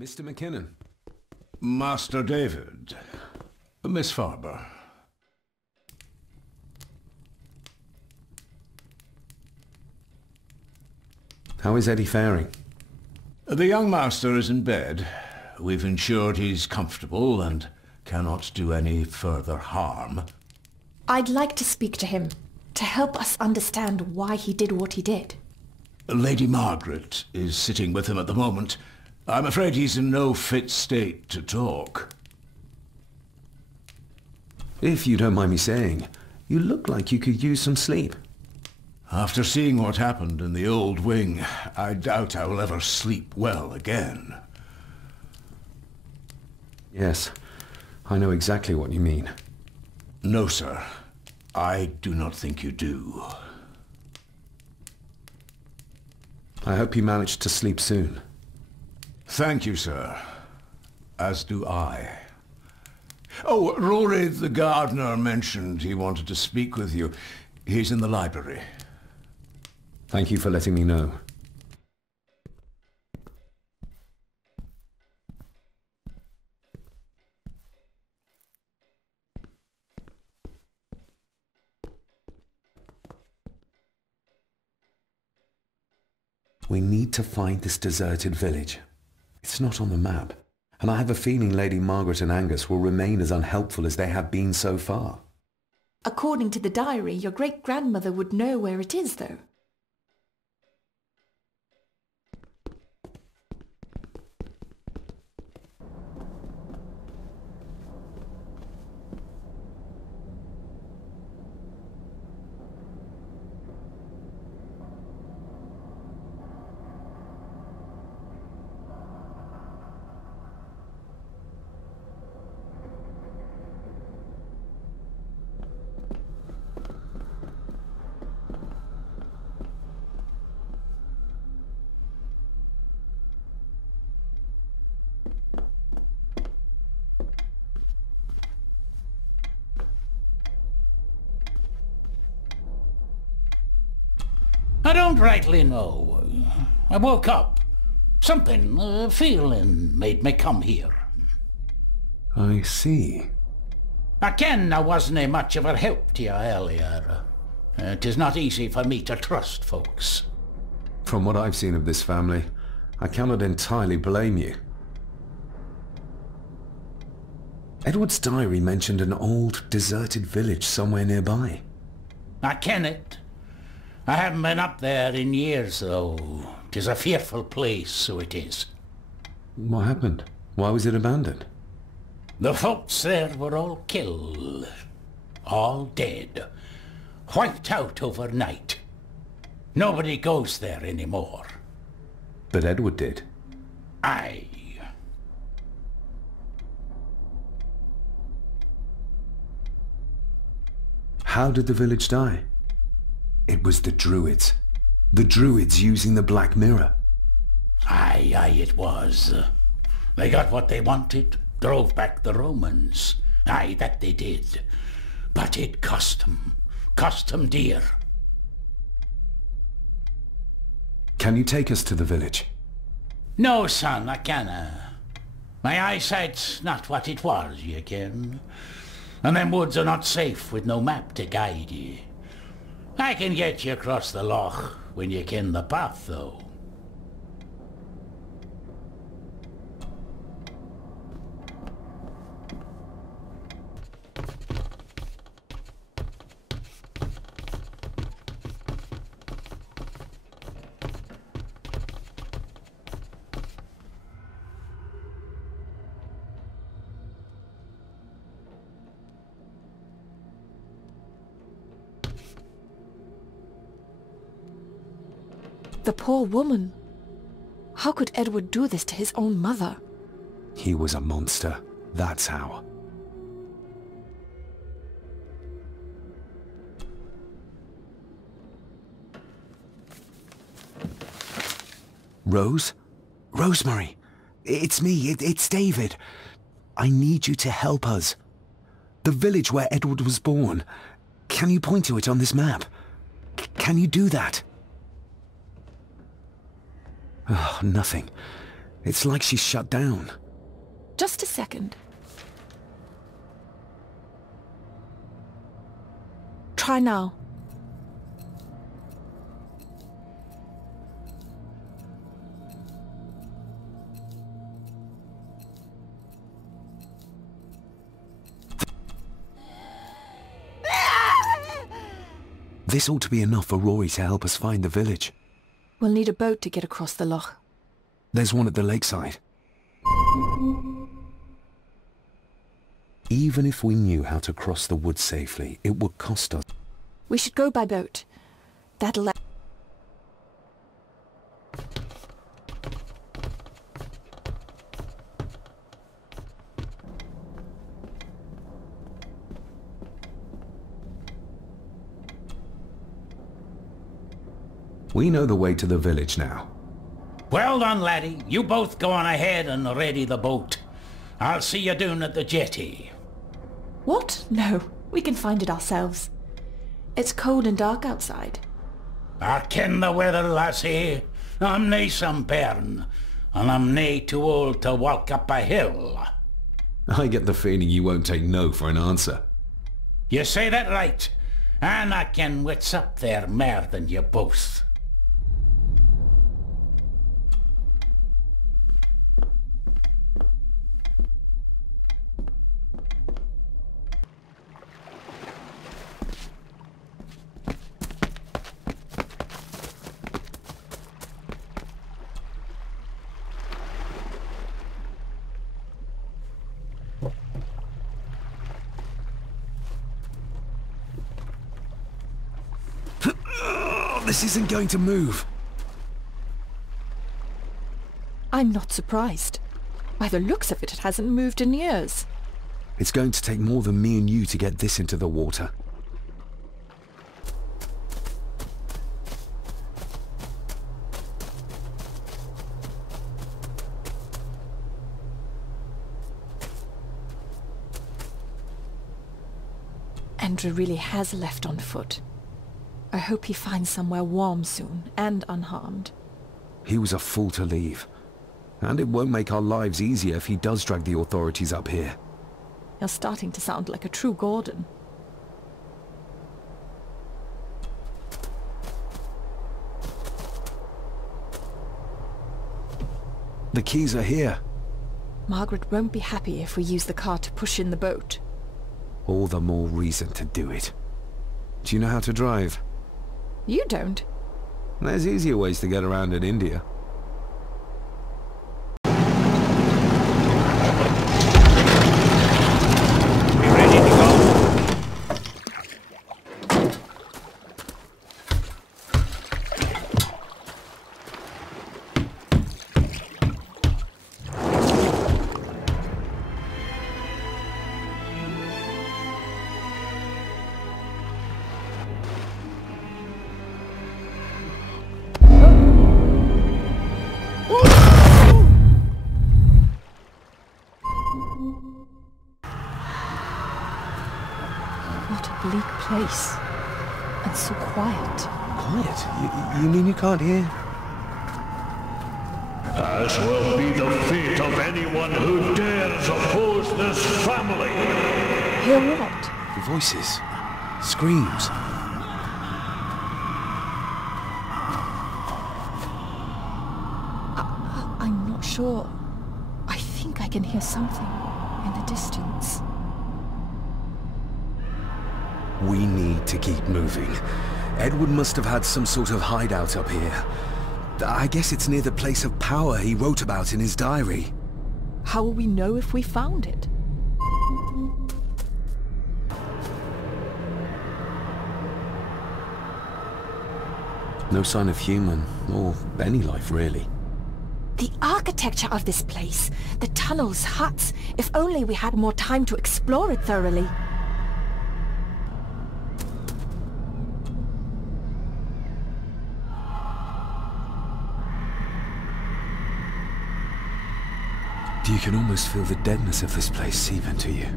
Mr. McKinnon. Master David. Miss Farber. How is Eddie faring? The young master is in bed. We've ensured he's comfortable and cannot do any further harm. I'd like to speak to him, to help us understand why he did what he did. Lady Margaret is sitting with him at the moment. I'm afraid he's in no fit state to talk. If you don't mind me saying, you look like you could use some sleep. After seeing what happened in the old wing, I doubt I will ever sleep well again. Yes, I know exactly what you mean. No, sir. I do not think you do. I hope you manage to sleep soon. Thank you, sir. As do I. Oh, Rory the gardener mentioned he wanted to speak with you. He's in the library. Thank you for letting me know. We need to find this deserted village. It's not on the map, and I have a feeling Lady Margaret and Angus will remain as unhelpful as they have been so far. According to the diary, your great-grandmother would know where it is, though. I don't rightly know. I woke up. Something, a feeling made me come here. I see. I ken I wasn't much of a help to you earlier. It is not easy for me to trust folks. From what I've seen of this family, I cannot entirely blame you. Edward's diary mentioned an old, deserted village somewhere nearby. I ken it. I haven't been up there in years, though. 'Tis a fearful place, so it is. What happened? Why was it abandoned? The folks there were all killed. All dead. Wiped out overnight. Nobody goes there anymore. But Edward did. Aye. How did the village die? It was the Druids. The Druids using the Black Mirror. Aye, it was. They got what they wanted, drove back the Romans. Aye, that they did. But it cost them dear. Can you take us to the village? No, son, I canna. My eyesight's not what it was, you ken. And them woods are not safe with no map to guide ye. I can get you across the loch when you ken the path, though. The poor woman. How could Edward do this to his own mother? He was a monster. That's how. Rose? Rosemary! It's me, it's David. I need you to help us. The village where Edward was born. Can you point to it on this map? Can you do that? Oh, nothing. It's like she's shut down. Just a second. Try now. This ought to be enough for Rory to help us find the village. We'll need a boat to get across the loch. There's one at the lakeside. Even if we knew how to cross the woods safely, it would cost us. We should go by boat. That'll... We know the way to the village now. Well done, laddie. You both go on ahead and ready the boat. I'll see you down at the jetty. What? No, we can find it ourselves. It's cold and dark outside. I ken the weather, lassie. I'm nae some bairn, and I'm nae too old to walk up a hill. I get the feeling you won't take no for an answer. You say that right, and I ken what's up there mair than you both. This isn't going to move. I'm not surprised. By the looks of it, it hasn't moved in years. It's going to take more than me and you to get this into the water. Andrew really has left on foot. I hope he finds somewhere warm soon, and unharmed. He was a fool to leave. And it won't make our lives easier if he does drag the authorities up here. You're starting to sound like a true Gordon. The keys are here. Margaret won't be happy if we use the car to push in the boat. All the more reason to do it. Do you know how to drive? You don't. There's easier ways to get around in India. We ready to go? What a bleak place. And so quiet. Quiet? You mean you can't hear? As will be the fate of anyone who dares oppose this family. Hear what? Voices. Screams. I'm not sure. I think I can hear something in the distance. We need to keep moving. Edward must have had some sort of hideout up here. I guess it's near the place of power he wrote about in his diary. How will we know if we found it? No sign of human, or any life really. The architecture of this place, the tunnels, huts, if only we had more time to explore it thoroughly. You can almost feel the deadness of this place seep into you.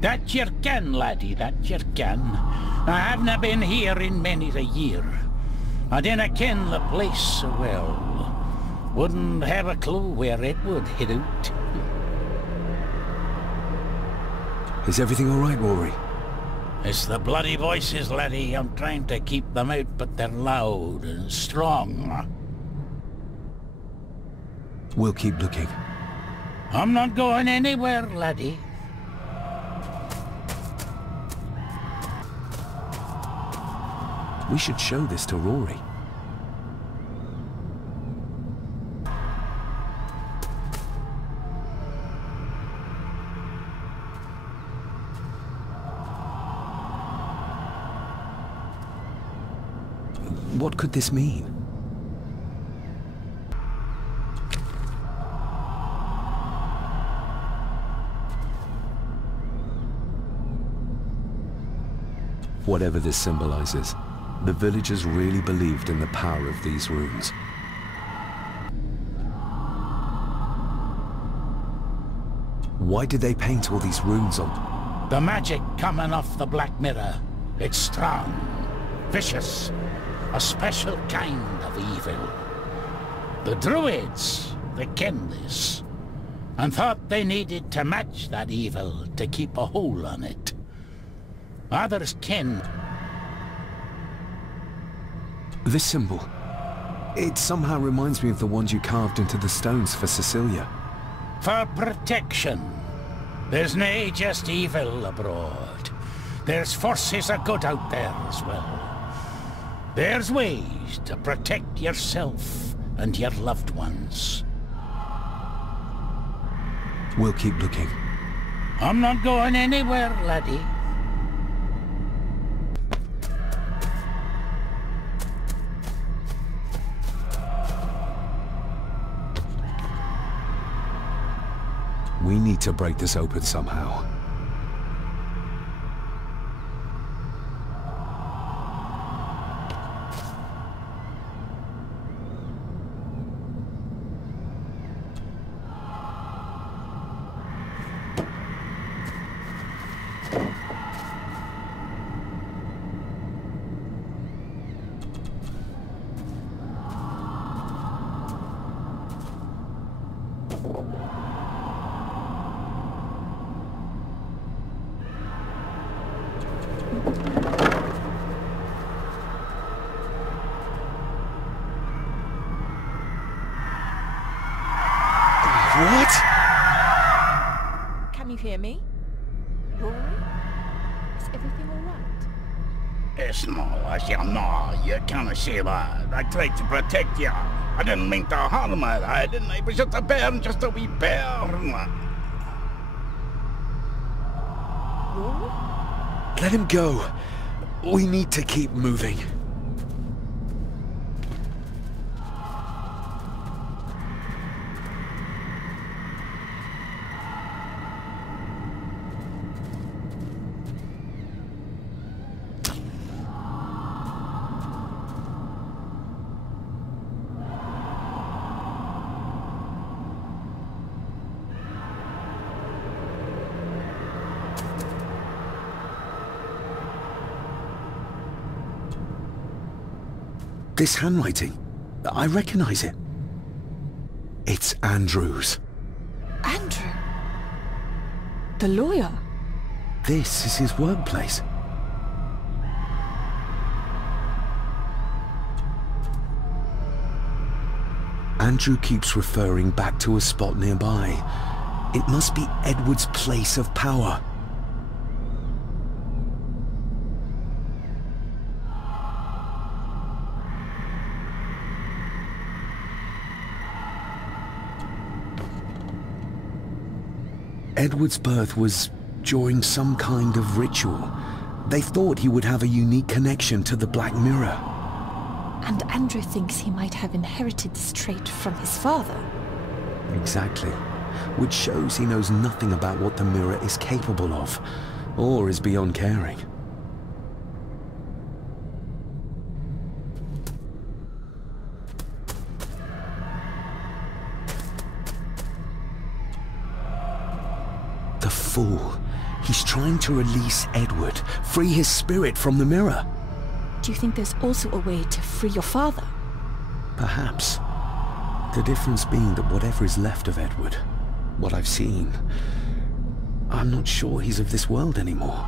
That you can, laddie, that you can. I havena been here in many a year. I dinna ken the place so well. Wouldn't have a clue where it would hit out. Is everything all right, Rory? It's the bloody voices, laddie. I'm trying to keep them out, but they're loud and strong. We'll keep looking. I'm not going anywhere, laddie. We should show this to Rory. What could this mean? Whatever this symbolizes, the villagers really believed in the power of these runes. Why did they paint all these runes on? The magic coming off the Black Mirror. It's strong, vicious, a special kind of evil. The Druids, they ken this, and thought they needed to match that evil to keep a hold on it. Others ken. This symbol, it somehow reminds me of the ones you carved into the stones for Cecilia. For protection. There's nae just evil abroad. There's forces of good out there as well. There's ways to protect yourself and your loved ones. We'll keep looking. I'm not going anywhere, laddie. We need to break this open somehow. What? Can you hear me? Rory? Is everything all right? It's no, I say no, you can't say that. I tried to protect you. I didn't mean to harm you, I didn't. It was just a bear, just a wee bear. Rory? Let him go. We need to keep moving. This handwriting, I recognize it. It's Andrew's. Andrew? The lawyer? This is his workplace. Andrew keeps referring back to a spot nearby. It must be Edward's place of power. Edward's birth was during some kind of ritual. They thought he would have a unique connection to the Black Mirror. And Andrew thinks he might have inherited this trait from his father. Exactly. Which shows he knows nothing about what the mirror is capable of, or is beyond caring. The fool. He's trying to release Edward, free his spirit from the mirror. Do you think there's also a way to free your father? Perhaps. The difference being that whatever is left of Edward, what I've seen, I'm not sure he's of this world anymore.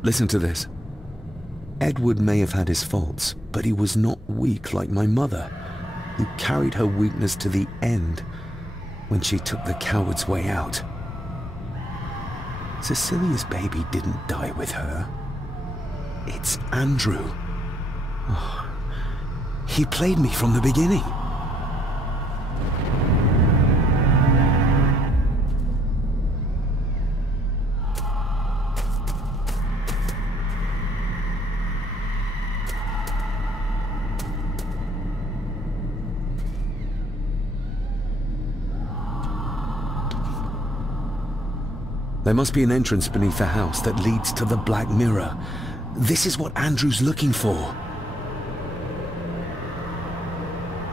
Listen to this. Edward may have had his faults, but he was not weak like my mother, who carried her weakness to the end when she took the coward's way out. Cecilia's baby didn't die with her. It's Andrew. Oh, he played me from the beginning. There must be an entrance beneath the house that leads to the Black Mirror. This is what Andrew's looking for.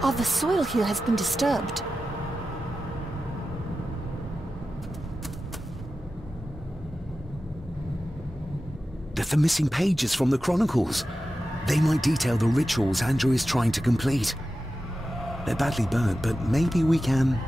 Oh, the soil here has been disturbed. They're the missing pages from the Chronicles. They might detail the rituals Andrew is trying to complete. They're badly burnt, but maybe we can...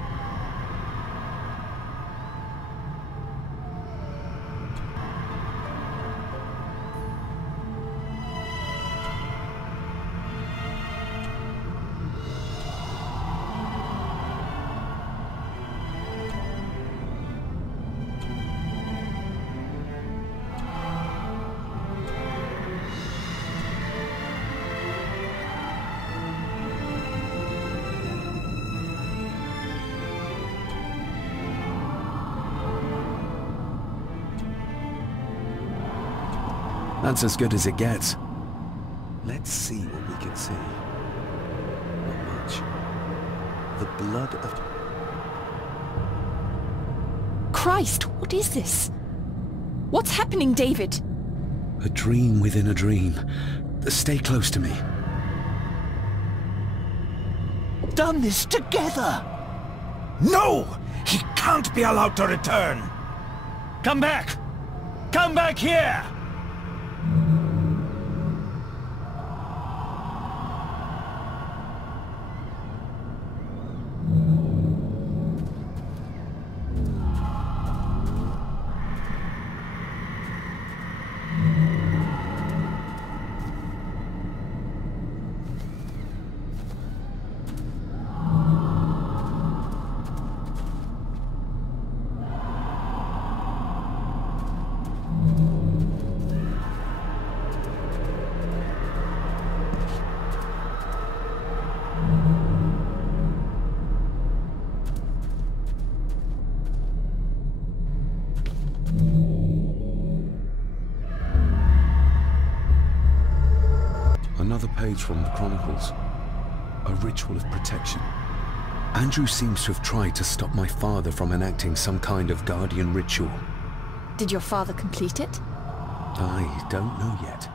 That's as good as it gets. Let's see what we can see. Not much. The blood of... Christ, what is this? What's happening, David? A dream within a dream. Stay close to me. Done this together! No! He can't be allowed to return! Come back! Come back here! Another page from the Chronicles. A ritual of protection. Andrew seems to have tried to stop my father from enacting some kind of guardian ritual. Did your father complete it? I don't know yet.